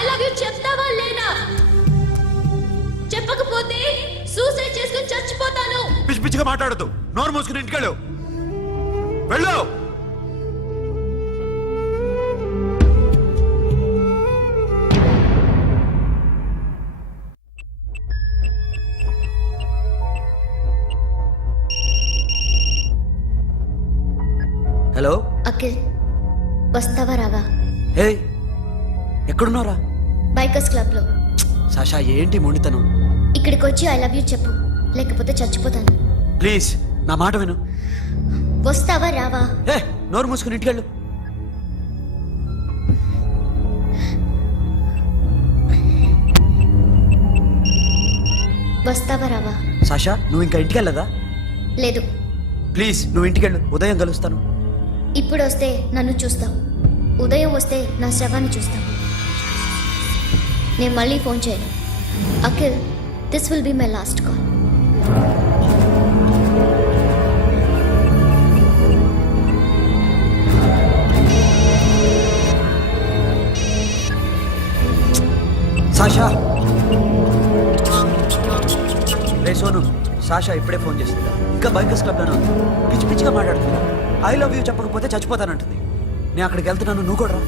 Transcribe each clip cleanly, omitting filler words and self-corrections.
I love you చెప్తావా లేదా? చెప్పకపోతే సూసైడ్ చేసుకుని చచ్చిపోతాను. పిచ్చి పిచ్చిగా మాట్లాడద్దు. నోరు మూసుకుని ఇంటికెళ్ళు. వెళ్ళు. హలో అఖిల్, వస్తావా రావా? హే, ఎక్కడున్నారా? బైకర్స్ క్లబ్ లో. సాషా, ఏంటి మొండితనం? ఇక్కడికి వచ్చి ఐ లవ్ యూ చెప్పు, లేకపోతే చచ్చిపోతాను. ప్లీజ్ నా మాట విను. వస్తావా రావా? హే, నోరు మూసుకుని ఇంటికెళ్ళు. వస్తావా రావా? సాషా, నువ్వు ఇంకా ఇంటికెళ్ళదా? లేదు. ప్లీజ్ నువ్వు ఇంటికెళ్ళు, ఉదయం కలుస్తాను. ఇప్పుడు వస్తే నన్ను చూస్తావు, ఉదయం వస్తే నా శవాన్ని చూస్తావు. నేను మళ్ళీ ఫోన్ చేయను. Akhil, this will be my last call. Sasha, ray Sonu, Sasha ఇప్పుడే ఫోన్ చేస్తుందా? ఇంకా బైకర్స్ క్లబ్లోనే ఉంది. పిచ్చి పిచ్చిగా మాట్లాడుతుందా? ఐ లవ్ యూ చెప్పకపోతే చచ్చిపోతానంటుంది. నేను అక్కడికి వెళ్తున్నాను, నువ్వు కూడా రా.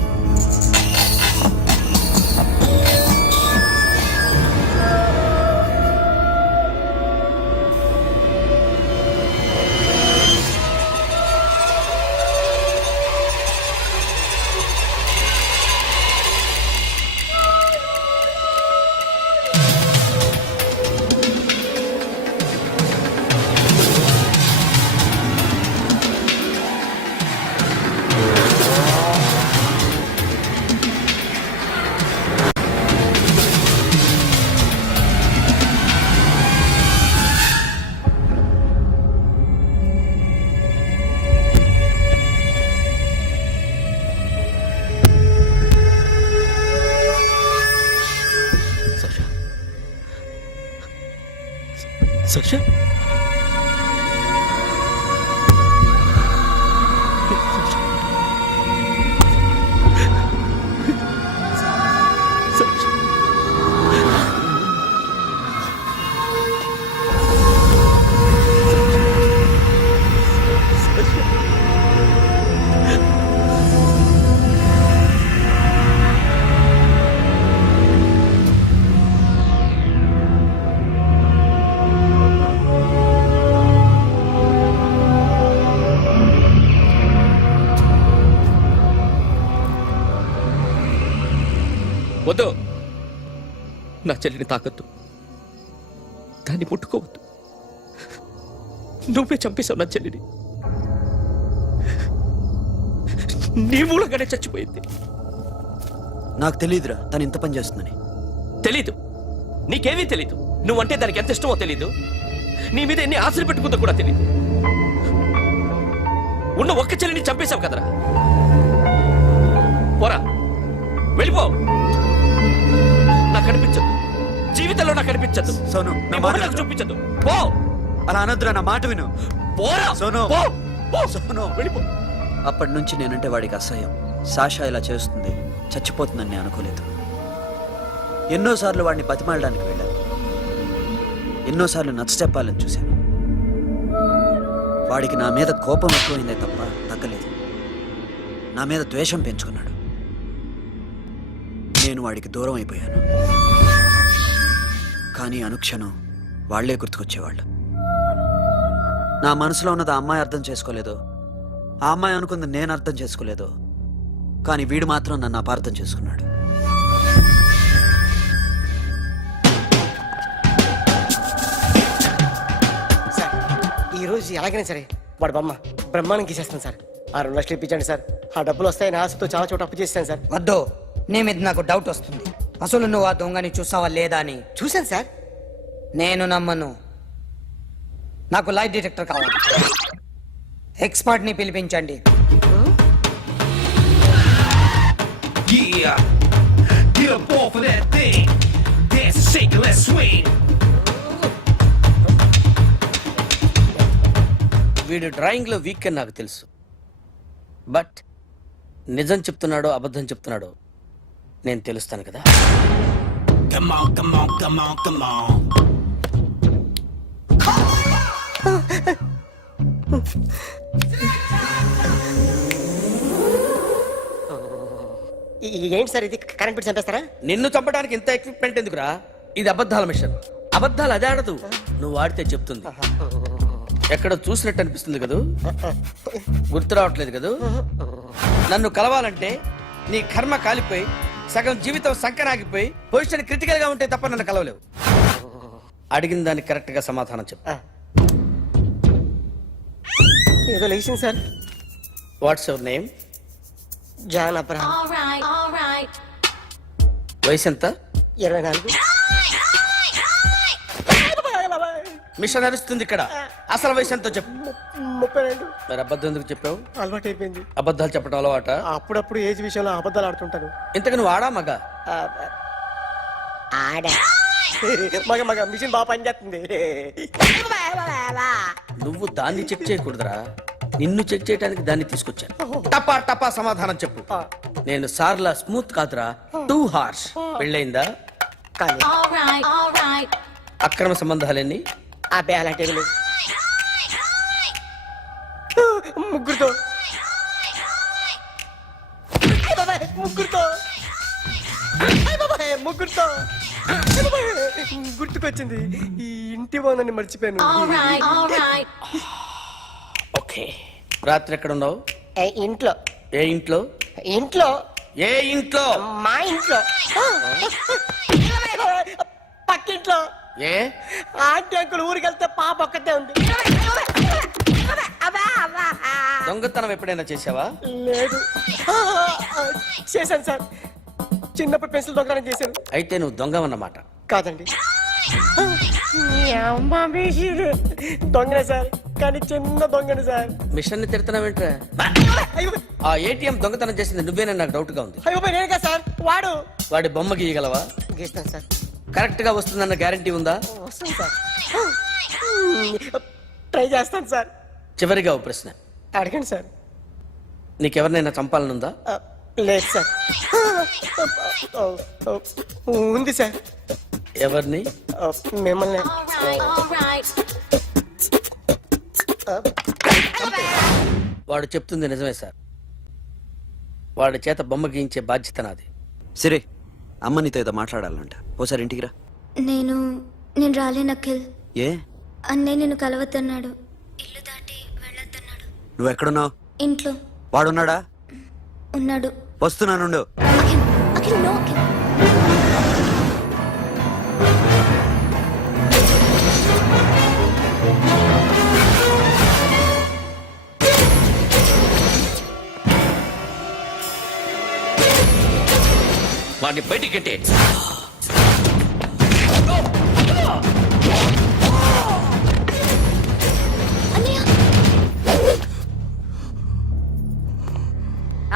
సాక్షా, వద్దు. నా చెల్లిని తాకద్దు, దాన్ని ముట్టుకోవద్దు. నువ్వే చంపేశావు నా చెల్లిని. నీ మూలంగానే చచ్చిపోయింది. నాకు తెలియదురా తను ఇంత పని చేస్తుందని. తెలీదు, నీకేమీ తెలీదు. నువ్వంటే దానికి ఎంత ఇష్టమో తెలీదు. నీ మీద ఎన్ని ఆశలు పెట్టుకుందో కూడా తెలీదు. ఉన్న ఒక్క చెల్లిని చంపేశావు కదరా. పోరా, వెళ్ళిపో. నాకు కనిపించదు, జీవితంలో నాకు కనిపించదు. సోను, నా నీ మాట మొహం నాకు చూపించదు. పో. అలా అనొద్దురా, నా మాట విను. పోరా సోను. పో. పో. సోను, వెళ్ళిపో. అప్పటి నుంచి నేనంటే వాడికి అసహ్యం. సాషా ఇలా చేస్తుంది, చచ్చిపోతుందని నేను అనుకోలేదు. ఎన్నోసార్లు వాడిని బతిమాలడానికి వెళ్ళాను, ఎన్నోసార్లు నచ్చ చెప్పాలని చూశాను. వాడికి నా మీద కోపం ఎక్కువైందే తప్ప తగ్గలేదు. నా మీద ద్వేషం పెంచుకున్నాడు. నేను వాడికి దూరం అయిపోయాను. కానీ అనుక్షణం వాళ్లే గుర్తుకొచ్చేవాళ్ళు. నా మనసులో ఉన్నది ఆ అమ్మాయి అర్థం చేసుకోలేదు, ఆ అమ్మాయి అనుకుంది నేను అర్థం చేసుకోలేదు. కానీ వీడు మాత్రం నన్ను అపార్థం చేసుకున్నాడు. సార్, ఈరోజు ఎలాగైనా సరే వాడు బొమ్మ బ్రహ్మాండం గీసేస్తాను సార్. ఆ 2 లక్షలు ఇప్పించండి సార్. ఆ డబ్బులు వస్తాయని ఆశతో చాలా చోట అప్పు చేస్తాను సార్. వద్దు, నీ మీద నాకు డౌట్ వస్తుంది. అసలు నువ్వు ఆ దొంగని చూసావా లేదా అని. చూశాను సార్. నేను నమ్మను. నాకు లైట్ డిటెక్టర్ కావాలి. ఎక్స్పర్ట్ ని పిలిపించండి. Yeah, get up off of that thing. Dance and shake and let's swing. వీడు డ్రాయింగ్లో వీక్ అని నాకు తెలుసు. బట్ నిజం చెప్తున్నాడో అబద్ధం చెప్తున్నాడో నేను తెలుస్తాను కదా. Come on, come on, come on, come on. ఏంటి సార్ ఇది కరెంట్ బిల్ చంపేస్తారా? నిన్ను చంపడానికి ఇంత ఎక్విప్మెంట్ ఎందుకురా? ఇది అబద్ధాల మిషన్. అబద్ధాలు అదే ఆడదు, నువ్వు ఆడితే చెప్తుంది. ఎక్కడ చూసినట్టు అనిపిస్తుంది కదూ, గుర్తు రావట్లేదు కదూ. నన్ను కలవాలంటే నీ కర్మ కాలిపోయి సగం జీవితం సంకరాగిపోయి పొజిషన్ క్రిటికల్ గా ఉంటే తప్ప నన్ను కలవలేవు. అడిగిన దానికి కరెక్ట్ గా సమాధానం చెప్పు. ఏదో లేచింది sir. What's your name? John Abraham. వయసు ఎంత? 24. మిషన్ నడుస్తుంది ఇక్కడ. అసలు వయసు ఎంతో చెప్పు. 32. మరి అబద్ధం ఎందుకు చెప్పావు? అలవాటు అయిపోయింది. అబద్ధాలు చెప్పడం అలవాట? అప్పుడప్పుడు ఏజ్ విషయంలో అబద్ధాలు ఆడుతుంటాను. ఇంతకు నువ్వు ఆడా మగ? ఆడా. మగ మిషన్ బాగా పనిచేస్తుంది. నువ్వు దాన్ని చెక్ చేయకూడదురా, నిన్ను చెక్ చేయడానికి దాన్ని తీసుకొచ్చాను. టపా టపా సమాధానం చెప్పు. నేను సార్లా స్మూత్ కాదురా, టూ హార్ష్. పెళ్ళయిందా? కానీ అక్రమ సంబంధాలన్నీ? అబ్బే అలాంటి ఏమీ లేవు. ముగ్గురుతో ముగ్గురుతో ముగ్గురుతో గుర్తుకొచ్చింది. ఈ ఇంటి బాగుందని మర్చిపోయాను. ఓకే. రాత్రి ఎక్కడ ఉన్నావు? ఇంట్లో. ఏ ఇంట్లో? ఇంట్లో. ఏ ఇంట్లో? మా ఇంట్లో. పక్కింట్లో. ఏ ఆంటీ అంకుల్ ఊరికి వెళ్తే పాప ఒక్కతే ఉంది. దొంగతనం ఎప్పుడైనా చేసావా? లేదు. చేశాను సార్, చిన్నప్పుడు పెన్సిల్ దొంగతనం చేశాను. అయితే నువ్వు దొంగవన్నమాట. కాదండి, దొంగనే సార్, కానీ చిన్న దొంగను సార్. మిషన్ ని తిడుతున్నావేంట్రా? అయ్యో ఆ ఏటీఎం దొంగతనం చేసింది నువ్వేనని నాకు డౌట్ గా ఉంది. అయ్యో నేను కదా సార్, వాడు. వాడి బొమ్మ గీయగలవా? గీస్తాను సార్. కరెక్ట్ గా వస్తుందన్న గ్యారంటీ ఉందా? వస్తాను సార్, ట్రై చేస్తాను సార్. చివరిగా ఓ ప్రశ్న అడగండి సార్. నీకెవరినైనా చంపాలనుందా? లేదు సార్. ఉంది సార్. ఎవరిని? మిమ్మల్ని. వాడు చెప్తుంది నిజమే సార్. వాడి చేత బొమ్మ గీయించే బాధ్యత నాది. సరే, అమ్మ నీతో ఏదో మాట్లాడాలంట. ఓసారి ఇంటికి రా. నేను రాలేను అఖిల్. ఏ? అన్నయ్య నిన్ను కలవద్దన్నాడు. ఇల్లు దాటి వెళ్ళొద్దన్నాడు. నువ్వు ఎక్కడున్నావు? ఇంట్లో వాడున్నాడా? ఉన్నాడు. వస్తున్నానుండు. అఖిల్, అఖిల్, నో అఖిల్. వాడిని బయటికి గట్టే.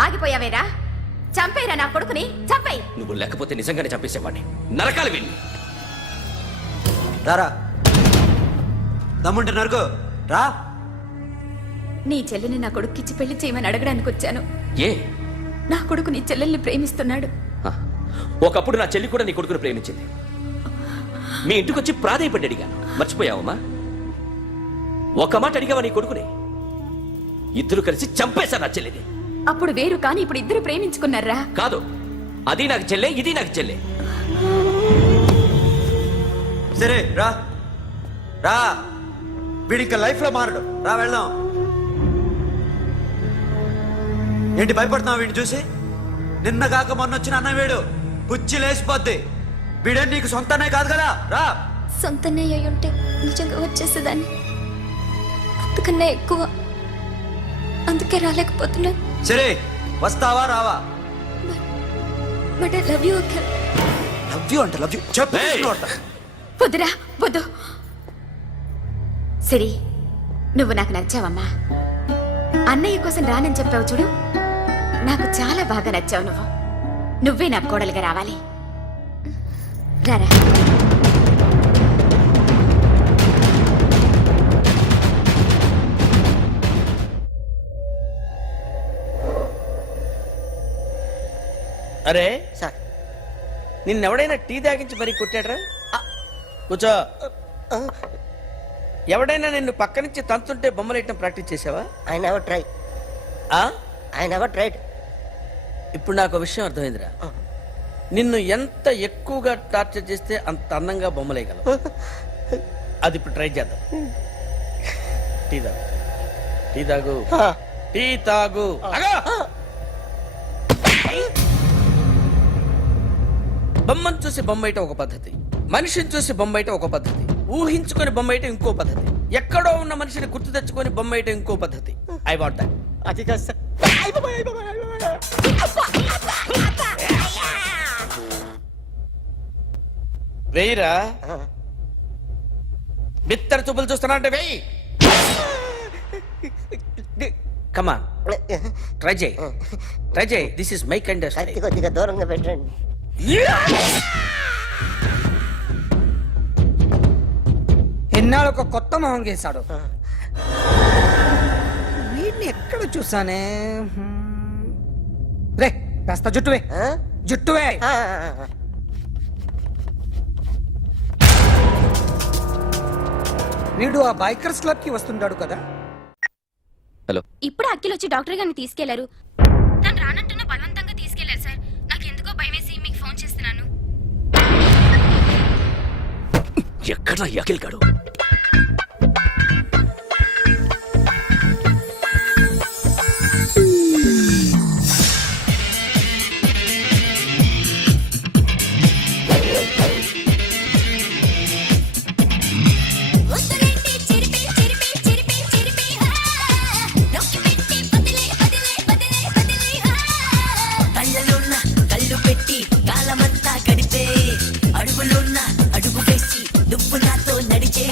ఆగిపోయావేరా? చంపేరా నా కొడుకుని, చంపేయ్. నువ్వు లేకపోతే నిజంగానే చంపేసేవాడిని. నరకాలి వీడిని. రారా, దమ్ముంటే నరుకు రా. నీ చెల్లిని నా కొడుక్కిచ్చి పెళ్లి చేయమని అడగడానికి వచ్చాను. ఏ? నా కొడుకు నీ చెల్లెల్ని ప్రేమిస్తున్నాడు. హ, ఒకప్పుడు నా చెల్లి కూడా నీ కొడుకును ప్రేమించింది. మీ ఇంటికి వచ్చి ప్రాధేయపడి అడిగాను. మర్చిపోయావమ్మా? ఒక మాట అడిగావా నీ కొడుకుని? ఇద్దరు కలిసి చంపేశారు నా చెల్లిని. అప్పుడు వేరు, కానీ ఇప్పుడు ఇద్దరు ప్రేమించుకున్నారా? కాదు, అది నాకు చెల్లె, ఇది నాకు చెల్లె. సరే రా రా, వీడి ఇంకా లైఫ్ లో మారడు. రా వెళ్దాం. ఏంటి భయపడుతున్నావు వీడిని చూసి? నిన్న కాక మొన్న వచ్చిన అన్న వీడు పుచ్చి లేచిపోద్ది. వీడే నీకు సొంతనే కాదు కదా. రా. సొంతన్నయ్య అయి ఉంటే నిజంగా వచ్చేసేదాన్ని. అంతకన్నా ఎక్కువ. అందుకే రాలేకపోతున్నాను. సరే, వస్తావా రావా? But I love you Akhil. Love you అంటే లవ్ యూ చెప్పు. ఏయ్! వద్దురా, వద్దు. సిరి, నువ్వు నాకు నచ్చావమ్మా. అన్నయ్య కోసం రానని చెప్పావు చూడు, నాకు చాలా బాగా నచ్చావు. నువ్వే నా కోడలుగా రావాలి. రారా. అరే సార్ నిన్నెవడైనా టీ తాగించి మరీ కొట్టాడ్రా కూర్చో. ఎవడైనా నిన్ను పక్క నుంచి తంతుంటే బొమ్మలేయటం ప్రాక్టీస్ చేసావా? I never try. I never tried. ఇప్పుడు నాకు విషయం అర్థమైందిరా. నిన్ను ఎంత ఎక్కువగా టార్చర్ చేస్తే అంత అందంగా బొమ్మలేయగలవు. అది ఇప్పుడు ట్రై చేద్దాం. టీ తాగు, టీ తాగు, టీ తాగు. అగో! బొమ్మను చూసి బొమ్మయటం ఒక పద్ధతి, మనిషిని చూసి బొమ్మయటం ఒక పద్ధతి, ఊహించుకొని బొమ్మయటం ఇంకో పద్ధతి, ఎక్కడో ఉన్న మనిషిని గుర్తు తెచ్చుకొని బొమ్మయటం ఇంకో పద్ధతి. I want that. అది కాదు సార్. వెయ్యిరా. బిత్తర చూపులు చూస్తున్నా అంటే వెయ్యి. కమాన్, ట్రై చేయి, ట్రై చేయి. This is my kind of కత్తి కొద్దిగా దూరంగా పెట్టండి. ఎన్నాళ్ళు ఒక కొత్త మొహం గీశాడు. వీడిని ఎక్కడ చూసానే? రే కాస్త జుట్టువే, జుట్టువే. వీడు ఆ బైకర్స్ క్లబ్ కి వస్తుంటాడు కదా. ఇప్పుడు అఖిల్ వచ్చి డాక్టర్ గారిని తీసుకెళ్లారు. తను రానంటున్న బలవంతంగా తీసుకెళ్లారు సార్. నాకు ఎందుకో భయం వేసి మీకు ఫోన్ చేస్తున్నాను. ఎక్కడ అఖిల్ గాడు? అడుగులున్న అడుగు వేసి నువ్వు నాతో నడిచే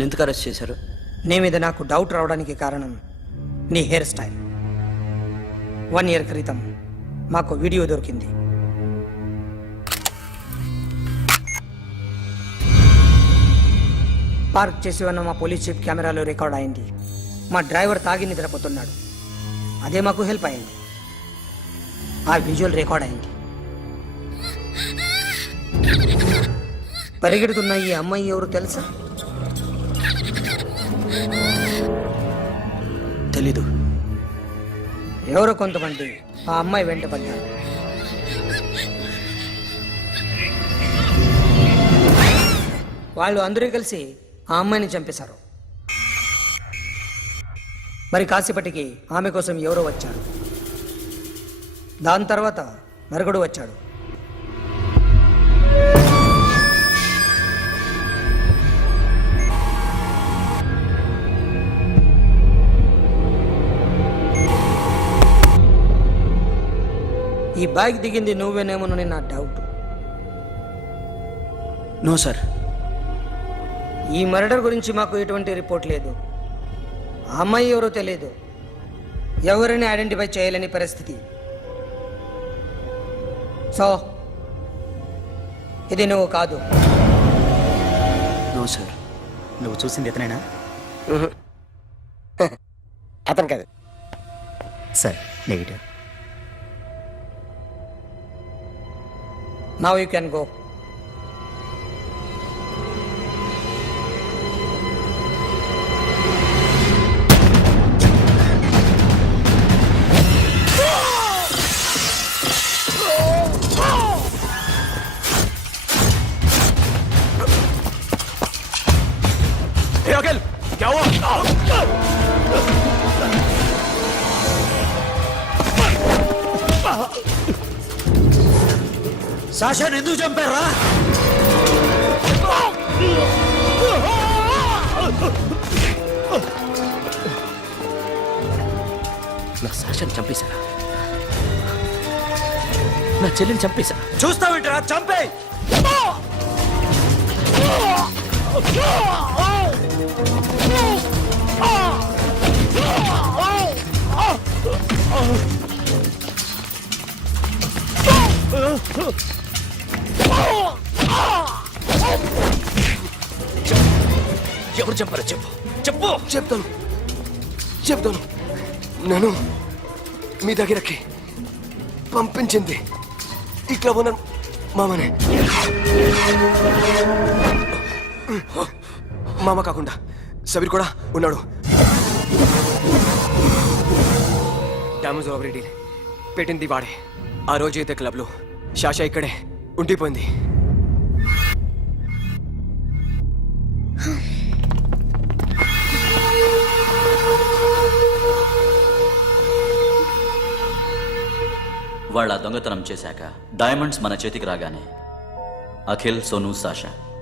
నన్ను ఎందుకు అరెస్ట్ చేశారు? నీ మీద నాకు డౌట్ రావడానికి కారణం నీ హెయిర్ స్టైల్. 1 year క్రితం మాకు వీడియో దొరికింది. పార్క్ చేసి ఉన్న మా పోలీస్ జీప్ కెమెరాలో రికార్డ్ అయింది. మా డ్రైవర్ తాగి నిద్రపోతున్నాడు. అదే మాకు హెల్ప్ అయింది. ఆ విజువల్ రికార్డ్ అయింది. పరిగెడుతున్న ఈ అమ్మాయి ఎవరు తెలుసా? తెలీదు. ఎవరో కొంతమంది ఆ అమ్మాయి వెంట పడ్డారు. వాళ్ళు అందరూ కలిసి ఆ అమ్మాయిని చంపేశారు. మరి కాసేపటికి ఆమె కోసం ఎవరో వచ్చారు. దాని తర్వాత మరొకడు వచ్చాడు. ఈ బైక్ దిగింది నువ్వేనేమోనని నా డౌట్. No sir. ఈ మర్డర్ గురించి మాకు ఎటువంటి రిపోర్ట్ లేదు. ఆ అమ్మాయి ఎవరో తెలియదు. ఎవరిని ఐడెంటిఫై చేయలేని పరిస్థితి. సో ఇది నువ్వు కాదు. No sir. నువ్వు చూసింది ఇతనేనా? అతను కాదు. Sir negative. Now you can go. ए अखिल, क्या हुआ? సాషాని ఎందుకు చంపారా? నా సాషాన్ని చంపేశారా? నా చెల్లిని చంపేశారా? చూస్తావేంట్రా? చంపే. ఎవరు చంపారో చెప్పు, చెప్పు. చెప్తాను. నన్ను మీ దగ్గరకి పంపించింది ఇట్లా ఉన్న మామనే. మామ కాకుండా సబీర్ కూడా ఉన్నాడు. డ్యామేజ్ ఓవర్ పెట్టింది వాడే. ఆ రోజు అయితే క్లబ్లో శాషా ఇక్కడే ఉండిపోయింది. వాళ్ళ దొంగతనం చేశాక డైమండ్స్ మన చేతికి రాగానే అఖిల్, సోను, సాషా